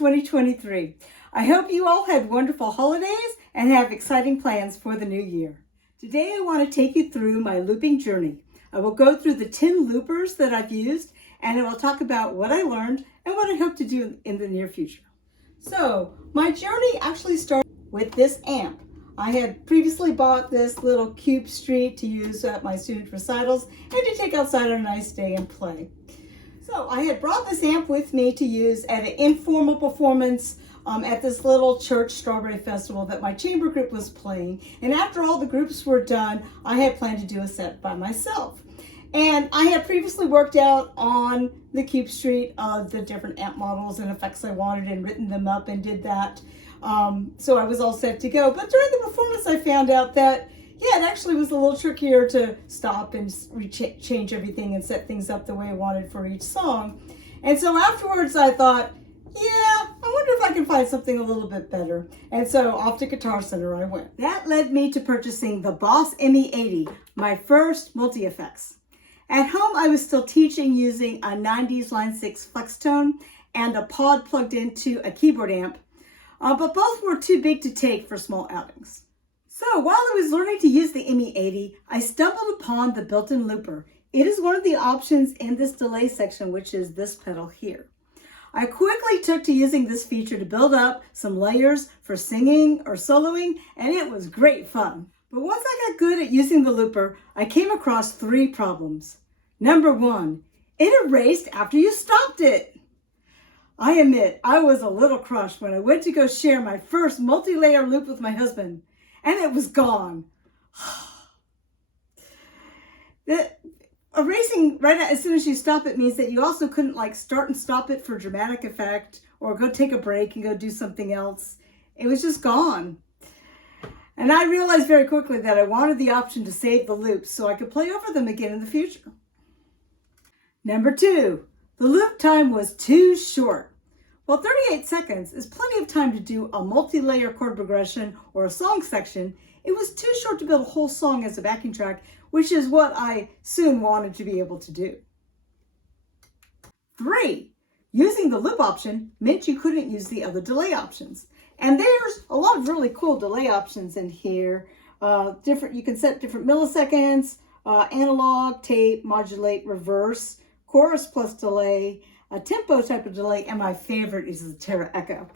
2023. I hope you all had wonderful holidays and have exciting plans for the new year. Today I want to take you through my looping journey. I will go through the 10 loopers that I've used, and I will talk about what I learned and what I hope to do in the near future. So my journey actually started with this amp. I had previously bought this little Cube Street to use at my student recitals and to take outside on a nice day and play. So I had brought this amp with me to use at an informal performance at this little church strawberry festival that my chamber group was playing. And after all the groups were done, I had planned to do a set by myself. And I had previously worked out on the Cube Street the different amp models and effects I wanted and written them up and did that. So I was all set to go. But during the performance, I found out that, yeah, it actually was a little trickier to stop and change everything and set things up the way I wanted for each song. And so afterwards, I thought, yeah, I wonder if I can find something a little bit better. And so off to Guitar Center I went. That led me to purchasing the Boss ME80, my first multi-effects. At home, I was still teaching using a 90s Line 6 Flextone and a pod plugged into a keyboard amp, but both were too big to take for small outings. So while I was learning to use the ME80, I stumbled upon the built-in looper. It is one of the options in this delay section, which is this pedal here. I quickly took to using this feature to build up some layers for singing or soloing, and it was great fun. But once I got good at using the looper, I came across 3 problems. Number 1, it erased after you stopped it. I admit, I was a little crushed when I went to go share my first multi-layer loop with my husband, and it was gone. Erasing right as soon as you stop it means that you also couldn't like start and stop it for dramatic effect or go take a break and go do something else. It was just gone. And I realized very quickly that I wanted the option to save the loops so I could play over them again in the future. Number 2, the loop time was too short. While 38 seconds is plenty of time to do a multi-layer chord progression or a song section, it was too short to build a whole song as a backing track, which is what I soon wanted to be able to do. 3, using the loop option meant you couldn't use the other delay options. And there's a lot of really cool delay options in here. You can set different milliseconds, analog, tape, modulate, reverse, chorus plus delay, a tempo type of delay, and my favorite is the Terra Echo.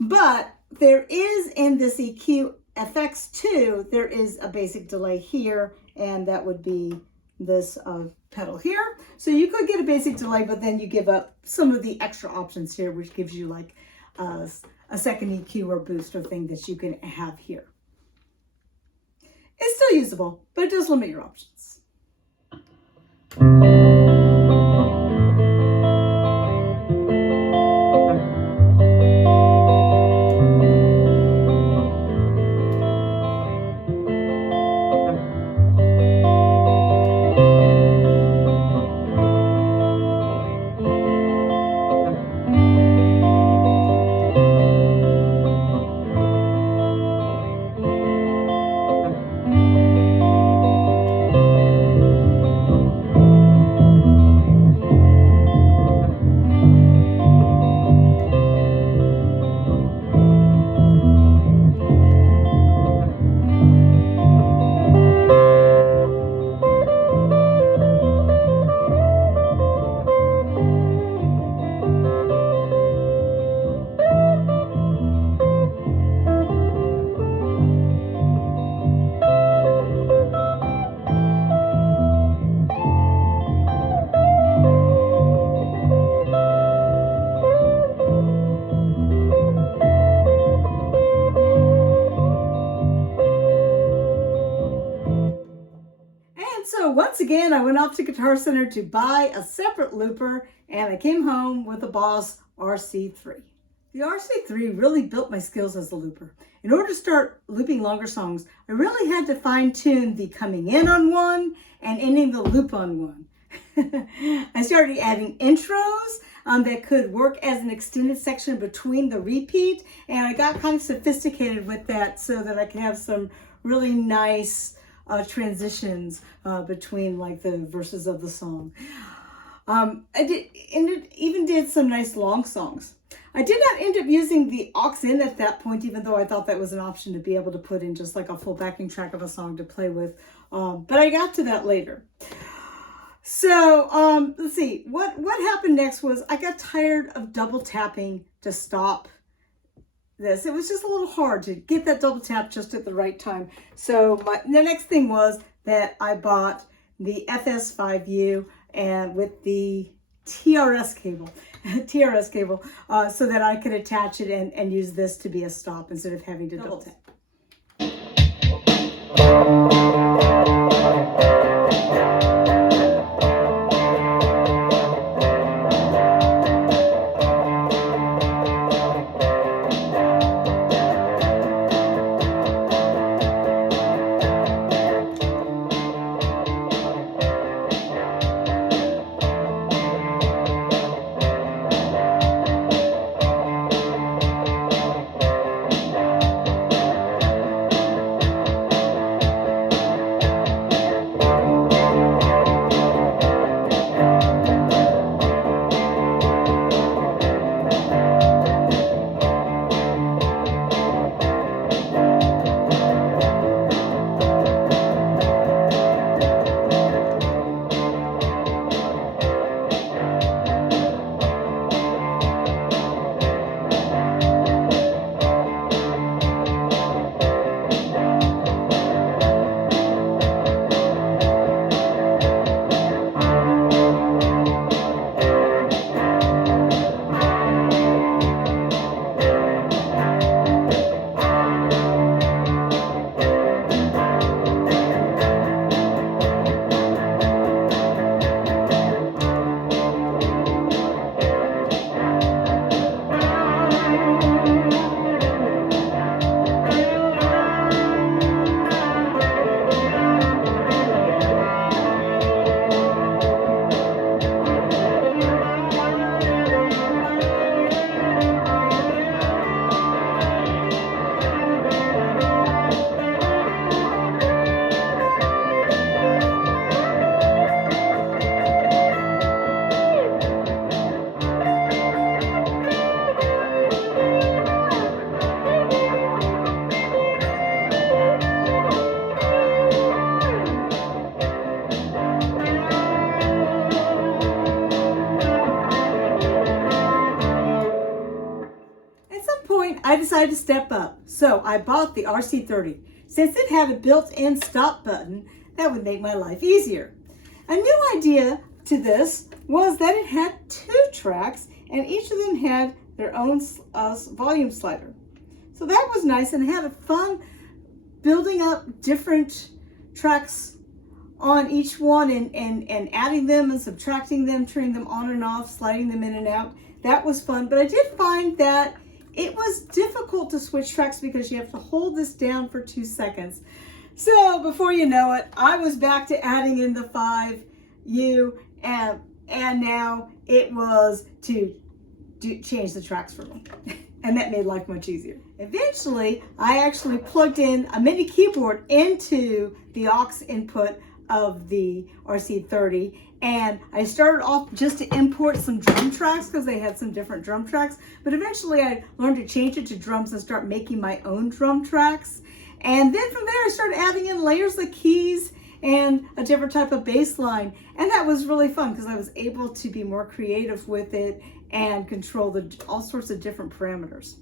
But there is in this EQ FX2, there is a basic delay here, and that would be this pedal here. So you could get a basic delay, but then you give up some of the extra options here, which gives you like a second EQ or booster thing that you can have here. It's still usable, but it does limit your options. So once again, I went off to Guitar Center to buy a separate looper, and I came home with a Boss RC3. The RC3 really built my skills as a looper. In order to start looping longer songs, I really had to fine-tune the coming in on one and ending the loop on one. I started adding intros that could work as an extended section between the repeat, and I got kind of sophisticated with that so that I could have some really nice transitions between like the verses of the song. I even did some nice long songs. I did not end up using the aux in at that point, even though I thought that was an option to be able to put in just like a full backing track of a song to play with. But I got to that later. So let's see, what happened next was I got tired of double tapping to stop this. It was just a little hard to get that double tap just at the right time. So the next thing was that I bought the FS5U and with the TRS cable, so that I could attach it and use this to be a stop instead of having to double tap. I decided to step up, so I bought the RC30. Since it had a built-in stop button, that would make my life easier. A new idea to this was that it had 2 tracks, and each of them had their own volume slider. So that was nice, and I had fun building up different tracks on each one and adding them and subtracting them, turning them on and off, sliding them in and out. That was fun, but I did find that it was difficult to switch tracks because you have to hold this down for 2 seconds. So before you know it, I was back to adding in the 5U, and now it was to change the tracks for me. And that made life much easier. Eventually, I actually plugged in a mini keyboard into the aux input of the RC30, and I started off just to import some drum tracks because they had some different drum tracks, but eventually I learned to change it to drums and start making my own drum tracks. And then from there I started adding in layers of keys and a different type of bass line, and that was really fun because I was able to be more creative with it and control all sorts of different parameters.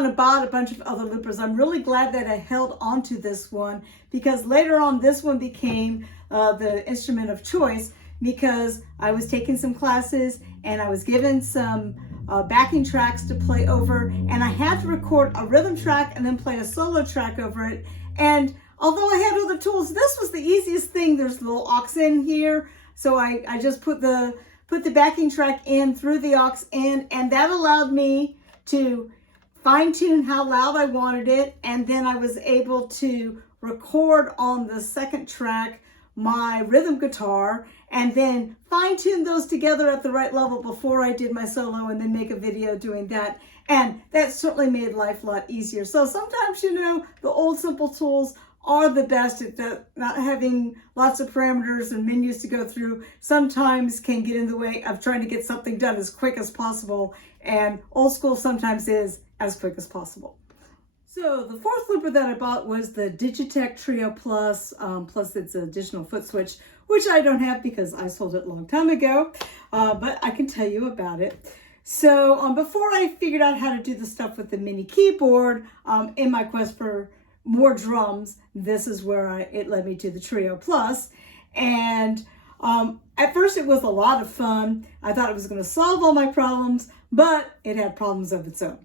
on and bought a bunch of other loopers. I'm really glad that I held on to this one, because later on this one became the instrument of choice, because I was taking some classes and I was given some backing tracks to play over, and I had to record a rhythm track and then play a solo track over it. And although I had other tools, this was the easiest thing. There's a little aux in here, so I just put the backing track in through the aux in, and that allowed me to fine tune how loud I wanted it. And then I was able to record on the second track my rhythm guitar, and then fine tune those together at the right level before I did my solo, and then make a video doing that. And that certainly made life a lot easier. So sometimes, you know, the old simple tools are the best at not having lots of parameters and menus to go through. Sometimes can get in the way of trying to get something done as quick as possible, and old school sometimes is as quick as possible. So the fourth looper that I bought was the Digitech Trio Plus, plus its additional foot switch, which I don't have because I sold it a long time ago, but I can tell you about it. So before I figured out how to do the stuff with the mini keyboard, in my quest for more drums, this is where it led me to the Trio Plus. And at first it was a lot of fun. I thought it was going to solve all my problems, but it had problems of its own.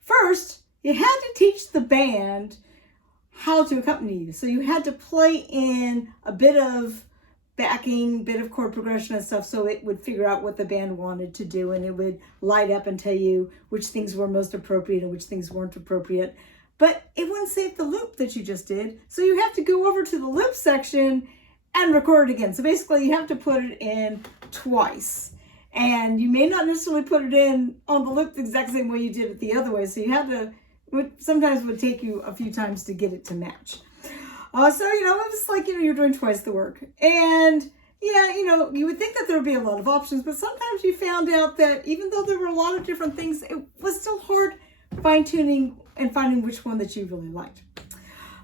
First, you had to teach the band how to accompany you. So you had to play in a bit of backing, bit of chord progression and stuff, so it would figure out what the band wanted to do, and it would light up and tell you which things were most appropriate and which things weren't appropriate. But it wouldn't save the loop that you just did. So you have to go over to the loop section and record it again. So basically you have to put it in twice. And you may not necessarily put it in on the loop the exact same way you did it the other way. So you have to, sometimes it would take you a few times to get it to match. So, you know, it was like, you know, you're doing twice the work. And yeah, you know, you would think that there would be a lot of options, but sometimes you found out that even though there were a lot of different things, it was still hard fine tuning and finding which one that you really liked.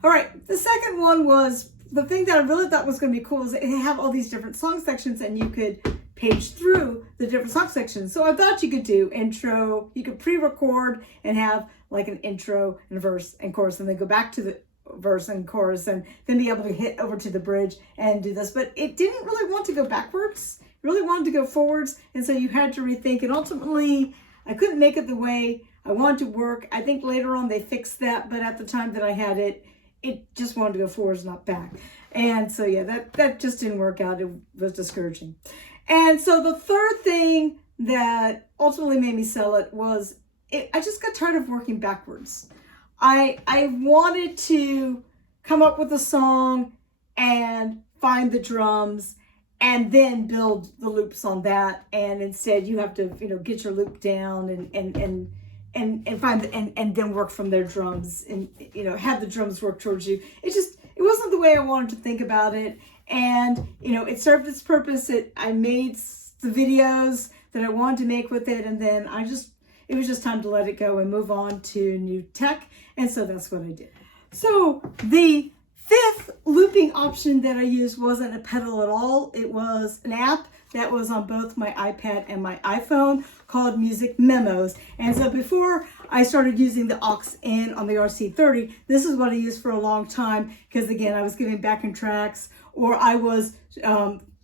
All right, the second one was the thing that I really thought was going to be cool is it have all these different song sections, and you could page through the different song sections. So I thought you could do intro, you could pre-record and have like an intro and a verse and chorus, and then go back to the verse and chorus, and then be able to hit over to the bridge and do this. But it didn't really want to go backwards, it really wanted to go forwards, and so you had to rethink, and ultimately I couldn't make it the way I wanted to work. I think later on they fixed that, but at the time that I had it, it just wanted to go forwards, not back. And so yeah, that just didn't work out. It was discouraging. And so the third thing that ultimately made me sell it was I just got tired of working backwards. I wanted to come up with a song and find the drums and then build the loops on that. And instead you have to, you know, get your loop down and find and then work from their drums, and, you know, have the drums work towards you. It wasn't the way I wanted to think about it. And, you know, it served its purpose. I made the videos that I wanted to make with it, and then it was just time to let it go and move on to new tech. And so that's what I did. So the fifth looping option that I used wasn't a pedal at all. It was an app that was on both my iPad and my iPhone called Music Memos. And so before I started using the aux in on the RC30, this is what I used for a long time, because again, I was giving backing tracks, or I was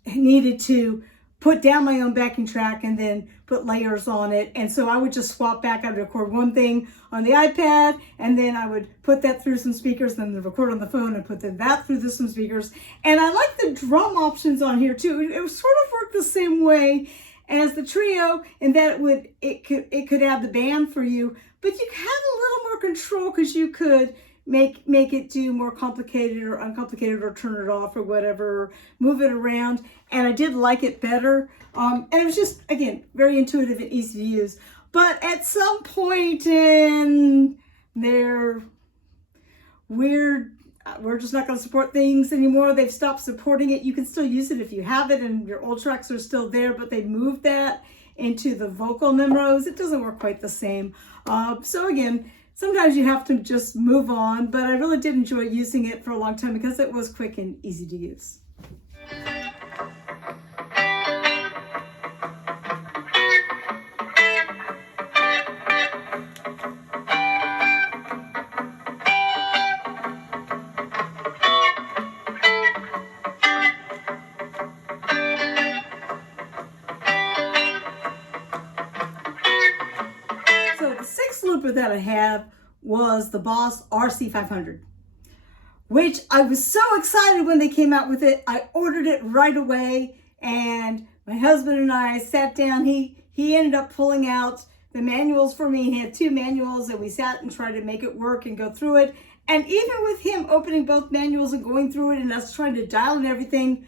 needed to put down my own backing track and then put layers on it. And so I would just swap back. I'd record one thing on the iPad, and then I would put that through some speakers, then record on the phone and put that through some speakers. And I like the drum options on here too. It sort of worked the same way as the Trio, in that it could add the band for you, but you had a little more control, because you could make it do more complicated or uncomplicated, or turn it off or whatever, or move it around. And I did like it better. And it was just, again, very intuitive and easy to use. But at some point in their we're just not going to support things anymore, they've stopped supporting it. You can still use it if you have it and your old tracks are still there, but they moved that into the vocal memos. It doesn't work quite the same. So again, sometimes you have to just move on, but I really did enjoy using it for a long time because it was quick and easy to use. looper that I have was the Boss RC500, which I was so excited when they came out with it. I ordered it right away, and my husband and I sat down. He ended up pulling out the manuals for me. He had 2 manuals, and we sat and tried to make it work and go through it. And even with him opening both manuals and going through it and us trying to dial and everything,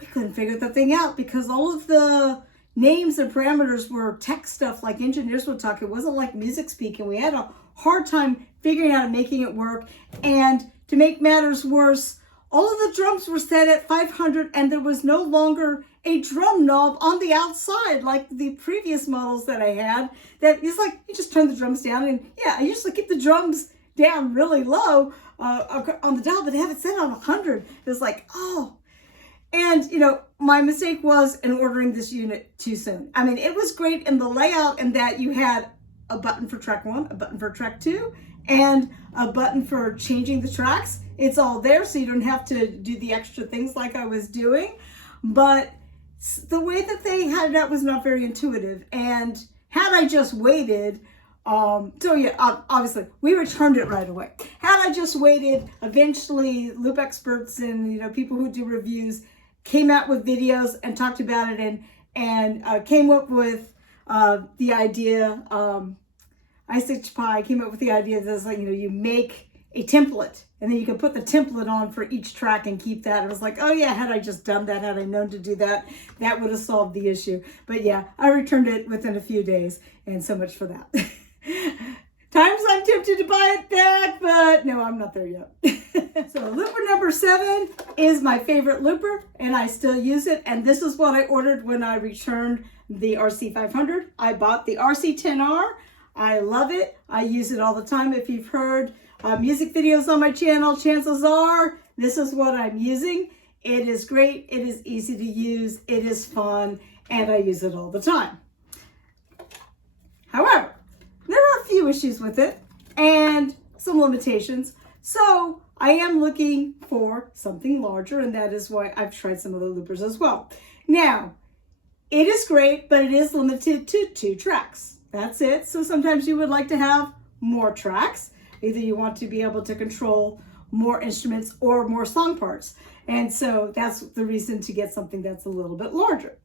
we couldn't figure the thing out because all of the names and parameters were tech stuff like engineers would talk. It wasn't like music speak, and we had a hard time figuring out and making it work. And to make matters worse, all of the drums were set at 500, and there was no longer a drum knob on the outside like the previous models that I had. That is like, you just turn the drums down, and yeah, I usually keep the drums down really low on the dial, but they have it set on 100. It was like, oh. And, you know, my mistake was in ordering this unit too soon. I mean, it was great in the layout in that you had a button for track 1, a button for track 2, and a button for changing the tracks. It's all there, so you don't have to do the extra things like I was doing. But the way that they had it out was not very intuitive. And had I just waited, so yeah, obviously we returned it right away. Had I just waited, eventually loop experts and, you know, people who do reviews came out with videos and talked about it and came up with the idea. I6Pi came up with the idea that it's like, you know, you make a template and then you can put the template on for each track and keep that. It was like, oh yeah, had I just done that, had I known to do that, that would have solved the issue. But yeah, I returned it within a few days, and so much for that. Times I'm tempted to buy it back, but no, I'm not there yet. So looper number 7 is my favorite looper, and I still use it. And this is what I ordered when I returned the RC500. I bought the RC10R. I love it. I use it all the time. If you've heard music videos on my channel, chances are this is what I'm using. It is great. It is easy to use. It is fun, and I use it all the time. However, there are a few issues with it and some limitations. So I am looking for something larger, and that is why I've tried some other loopers as well. Now, it is great, but it is limited to 2 tracks. That's it. So sometimes you would like to have more tracks. Either you want to be able to control more instruments or more song parts. And so that's the reason to get something that's a little bit larger.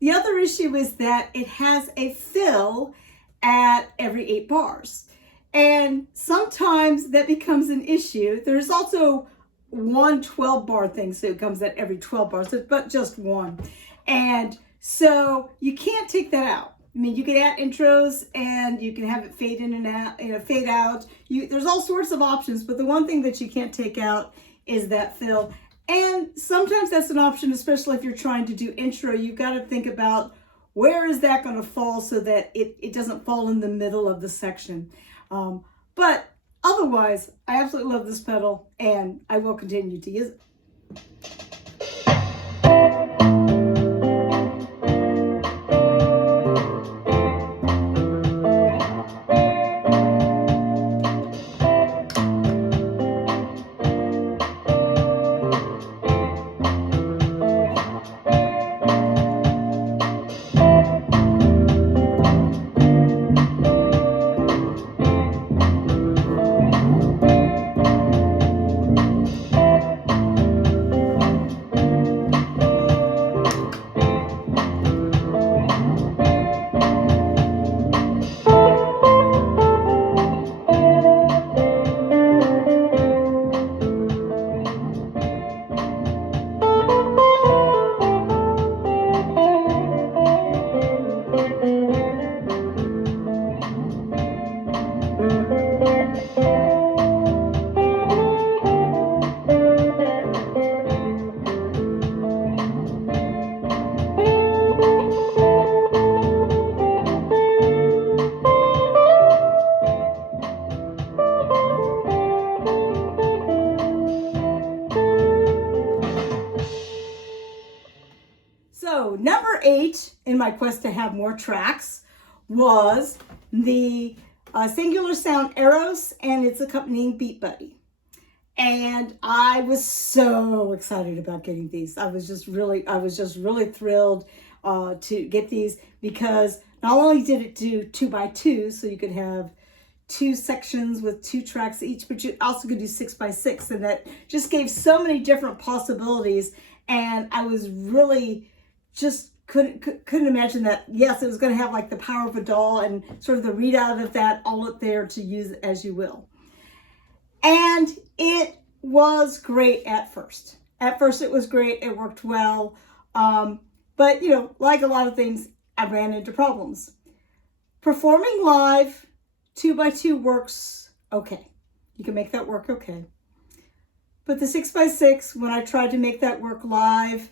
The other issue is that it has a fill at every 8 bars. And sometimes that becomes an issue. There's also one 12-bar thing, so it comes at every 12 bars, but just one. And so you can't take that out. I mean, you can add intros and you can have it fade in and out, you know, fade out. There's all sorts of options, but the one thing that you can't take out is that fill. And sometimes that's an option, especially if you're trying to do intro. You've got to think about where is that going to fall so that it doesn't fall in the middle of the section. But otherwise, I absolutely love this pedal, and I will continue to use it. So number 8 in my quest to have more tracks was the Singular Sound Eros and its accompanying Beat Buddy. And I was so excited about getting these. I was just really thrilled to get these because Not only did it do 2x2, so you could have 2 sections with 2 tracks each, but you also could do 6x6, and that just gave so many different possibilities. And I was really just couldn't imagine that, yes, it was going to have like the power of a doll and sort of the readout of that all up there to use as you will. And it was great at first. At first it was great, it worked well, but you know, like a lot of things, I ran into problems. Performing live, 2x2 works okay. You can make that work okay. But the 6x6, when I tried to make that work live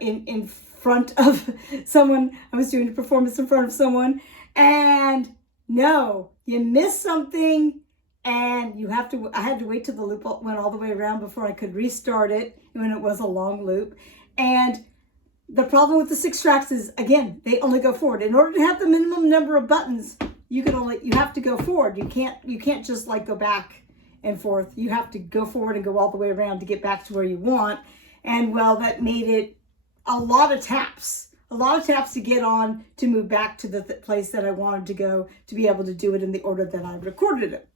in front of someone, I was doing a performance in front of someone, and no, you miss something, and I had to wait till the loop went all the way around before I could restart it when it was a long loop. And the problem with the 6 tracks is, again, they only go forward. In order to have the minimum number of buttons, you have to go forward. You can't just like go back and forth. You have to go forward and go all the way around to get back to where you want. And well, that made it a lot of taps to get on to move back to the place that I wanted to go to be able to do it in the order that I recorded it.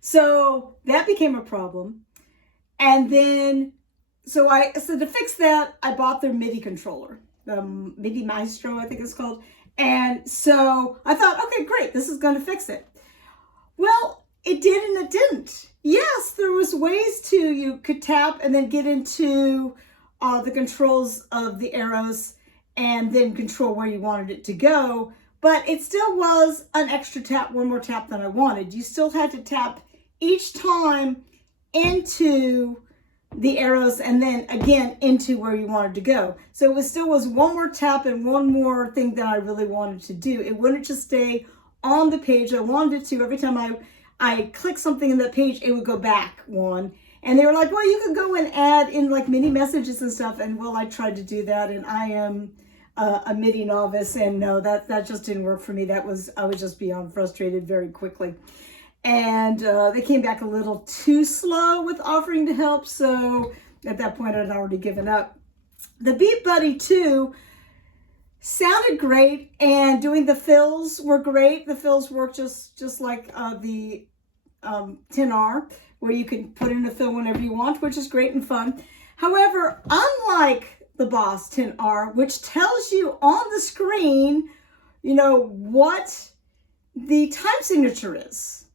So that became a problem. And then, so to fix that, I bought their MIDI controller, the MIDI Maestro, I think it's called. And so I thought, okay, great, this is going to fix it. Well, it did and it didn't. Yes, there was ways you could tap and then get into the controls of the arrows and then control where you wanted it to go. But it still was an extra tap, one more tap than I wanted. You still had to tap each time into the arrows and then again into where you wanted to go. So it still was one more tap and one more thing that I really wanted to do. It wouldn't just stay on the page. I wanted it to, every time I click something in that page, it would go back one. And they were like, well, you could go and add in like mini messages and stuff. And well, I tried to do that, and I am a MIDI novice, and no, that just didn't work for me. I was just beyond frustrated very quickly. And they came back a little too slow with offering to help. So at that point, I'd already given up. The Beat Buddy 2 sounded great, and doing the fills were great. The fills work just like the 10R, where you can put in a fill whenever you want, which is great and fun. However, unlike the Boss 10R, which tells you on the screen, you know, what the time signature is,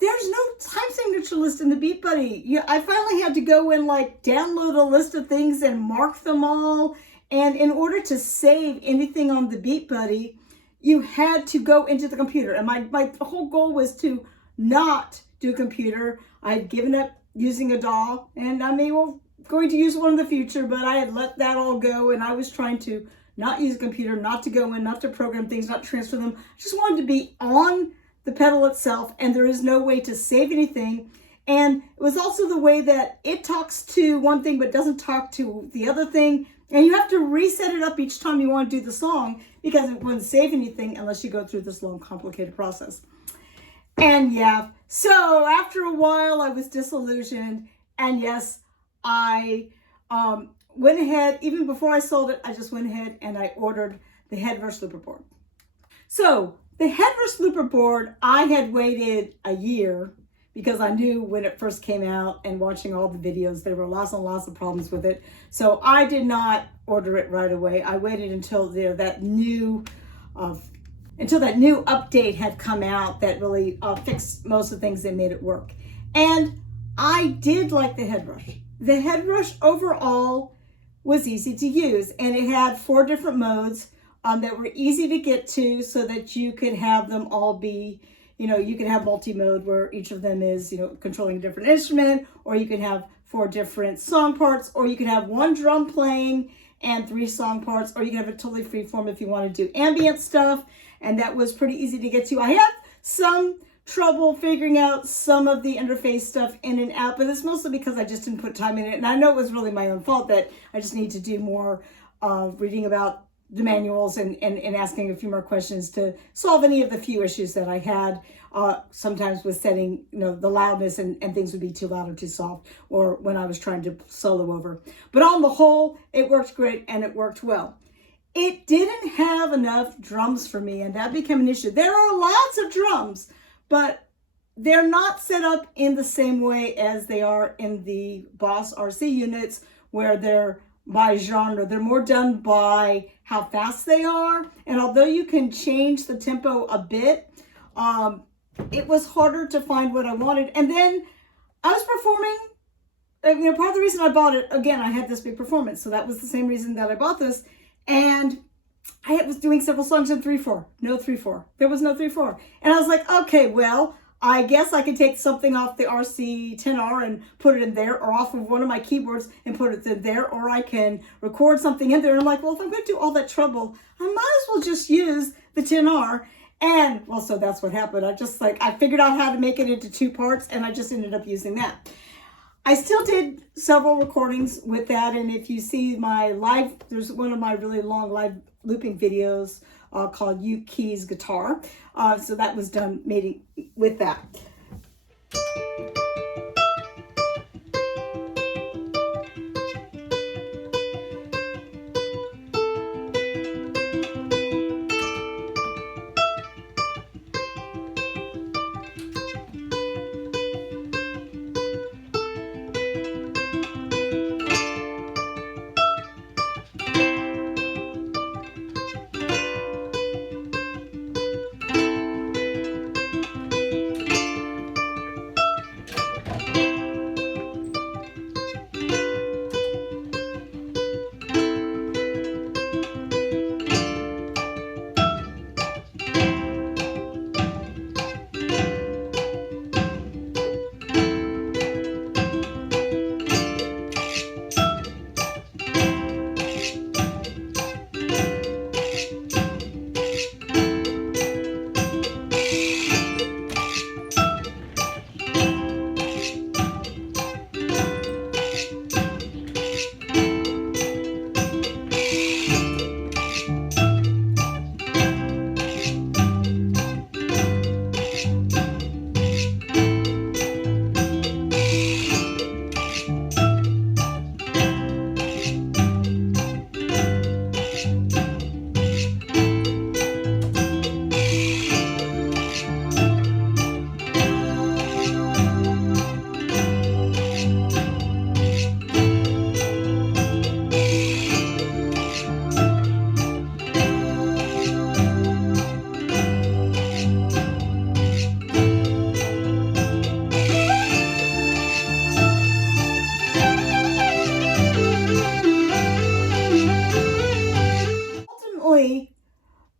there's no time signature list in the Beat Buddy. I finally had to go and like download a list of things and mark them all. And in order to save anything on the Beat Buddy, you had to go into the computer. And my whole goal was to not do a computer. I had given up using a DAW, and I may well going to use one in the future, but I had let that all go, and I was trying to not use a computer, not to go in, not to program things, not to transfer them. I just wanted to be on the pedal itself, and there is no way to save anything. And it was also the way that it talks to one thing but doesn't talk to the other thing, and you have to reset it up each time you want to do the song, because it wouldn't save anything unless you go through this long, complicated process. And yeah, so after a while I was disillusioned, and yes, I went ahead, even before I sold it, I just went ahead and I ordered the Headrush Looper board. So the Headrush Looper board, I had waited a year, because I knew when it first came out, and watching all the videos, there were lots and lots of problems with it. So I did not order it right away. I waited until that new update had come out that really fixed most of the things that made it work. And I did like the Headrush. The Headrush overall was easy to use, and it had 4 different modes that were easy to get to, so that you could have them all be, you know, you can have multi-mode where each of them is, you know, controlling a different instrument, or you can have 4 different song parts, or you can have 1 drum playing and 3 song parts, or you can have it totally free form if you want to do ambient stuff. And that was pretty easy to get to. I had some trouble figuring out some of the interface stuff in and out, but it's mostly because I just didn't put time in it. And I know it was really my own fault, that I just need to do more reading about the manuals and asking a few more questions to solve any of the few issues that I had. Sometimes with setting, you know, the loudness and things would be too loud or too soft, or when I was trying to solo over. But on the whole, it worked great and it worked well. it didn't have enough drums for me, and that became an issue. There are lots of drums, but they're not set up in the same way as they are in the Boss RC units, where they're by genre. They're more done by how fast they are. And although you can change the tempo a bit, it was harder to find what I wanted. And then I was performing, part of the reason I bought it, again, I had this big performance. So that was the same reason that I bought this. And I was doing several songs in 3/4, no 3/4. There was no 3/4. And I was like, okay, well, I guess I could take something off the RC10R and put it in there, or off of one of my keyboards and put it in there, or I can record something in there. And I'm like, well, if I'm going to do all that trouble, I might as well just use the 10R. And well, so that's what happened. I figured out how to make it into 2 parts, and I just ended up using that. I still did several recordings with that. And if you see my live, there's one of my really long live looping videos called You Keys Guitar. So that was done mating with that.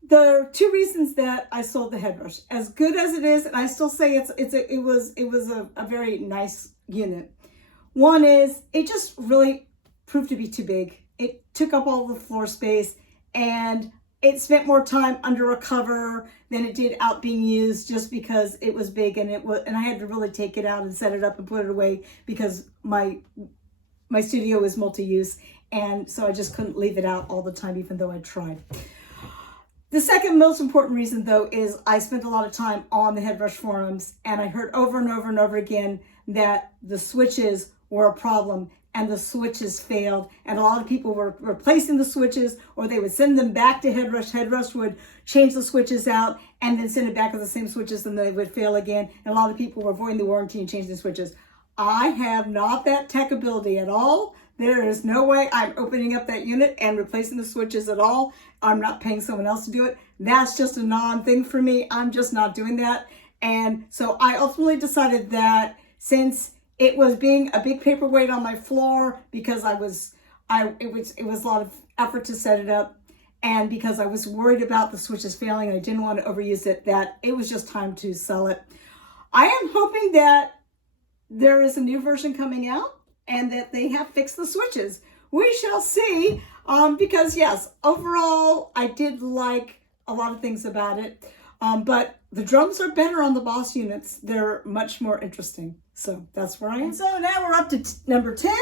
There are 2 reasons that I sold the Headrush. As good as it is, and I still say it was a very nice unit. One is it just really proved to be too big. It took up all the floor space, and it spent more time under a cover than it did out being used, just because it was big, and I had to really take it out and set it up and put it away, because my studio is multi-use, and so I just couldn't leave it out all the time, even though I tried. The second most important reason, though, is I spent a lot of time on the Headrush forums, and I heard over and over and over again that the switches were a problem and the switches failed, and a lot of people were replacing the switches, or they would send them back to Headrush. Headrush would change the switches out and then send it back with the same switches, and they would fail again, and a lot of people were voiding the warranty and changing the switches. I have not that tech ability at all. There is no way I'm opening up that unit and replacing the switches at all. I'm not paying someone else to do it. That's just a non-thing for me. I'm just not doing that. And so I ultimately decided that since it was being a big paperweight on my floor, because it was a lot of effort to set it up, and because I was worried about the switches failing and I didn't want to overuse it, that it was just time to sell it. I am hoping that there is a new version coming out and that they have fixed the switches. We shall see, because yes, overall, I did like a lot of things about it, but the drums are better on the Boss units. They're much more interesting. So that's where I am. So now we're up to number 10,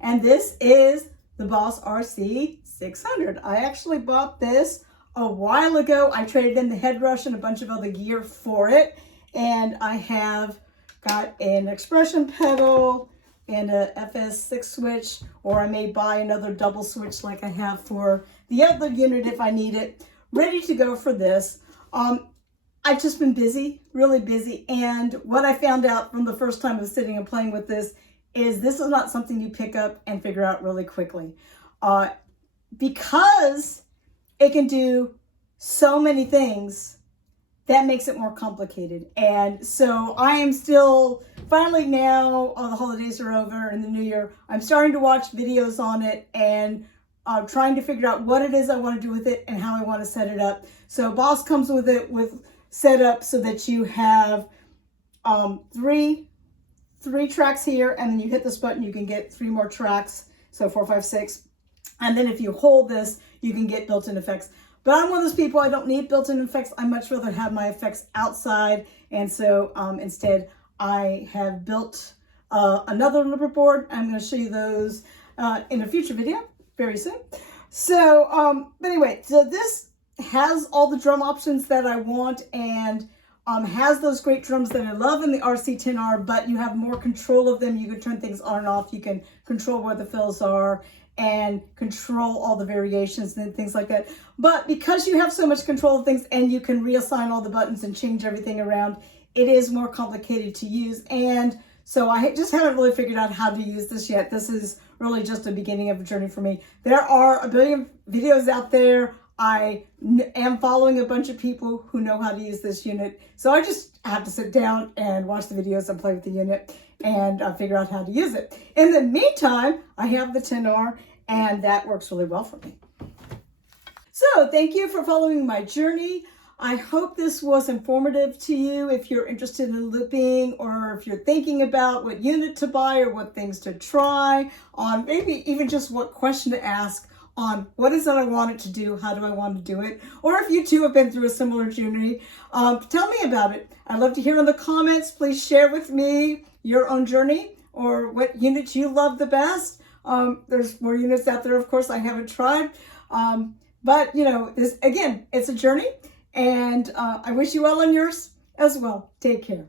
and this is the Boss RC 600. I actually bought this a while ago. I traded in the Headrush and a bunch of other gear for it, and I have got an expression pedal and a FS6 switch, or I may buy another double switch like I have for the other unit if I need it, ready to go for this. I've just been busy, really busy. And what I found out from the first time of sitting and playing with this is not something you pick up and figure out really quickly. Because it can do so many things, that makes it more complicated. And so I am still, finally now, all the holidays are over and the new year, I'm starting to watch videos on it and trying to figure out what it is I want to do with it and how I want to set it up. So Boss comes with it with set up so that you have three tracks here, and then you hit this button, you can get 3 more tracks. So 4, 5, 6. And then if you hold this, you can get built-in effects. But I'm one of those people, I don't need built-in effects. I much rather have my effects outside. And so instead, I have built another looper board. I'm going to show you those in a future video very soon. So anyway, so this has all the drum options that I want and has those great drums that I love in the RC10R, but you have more control of them. You can turn things on and off. You can control where the fills are and control all the variations and things like that. But because you have so much control of things and you can reassign all the buttons and change everything around, it is more complicated to use. And so I just haven't really figured out how to use this yet. This is really just the beginning of a journey for me. There are a billion videos out there. I am following a bunch of people who know how to use this unit. So I just have to sit down and watch the videos and play with the unit and figure out how to use it. In the meantime, I have the 10R and that works really well for me. So thank you for following my journey. I hope this was informative to you if you're interested in looping or if you're thinking about what unit to buy or what things to try on, maybe even just what question to ask on what is it I want it to do, how do I want to do it, or if you too have been through a similar journey, tell me about it. I'd love to hear in the comments. Please share with me your own journey or what units you love the best. There's more units out there, of course, I haven't tried. But, you know, this again, it's a journey, and I wish you well on yours as well. Take care.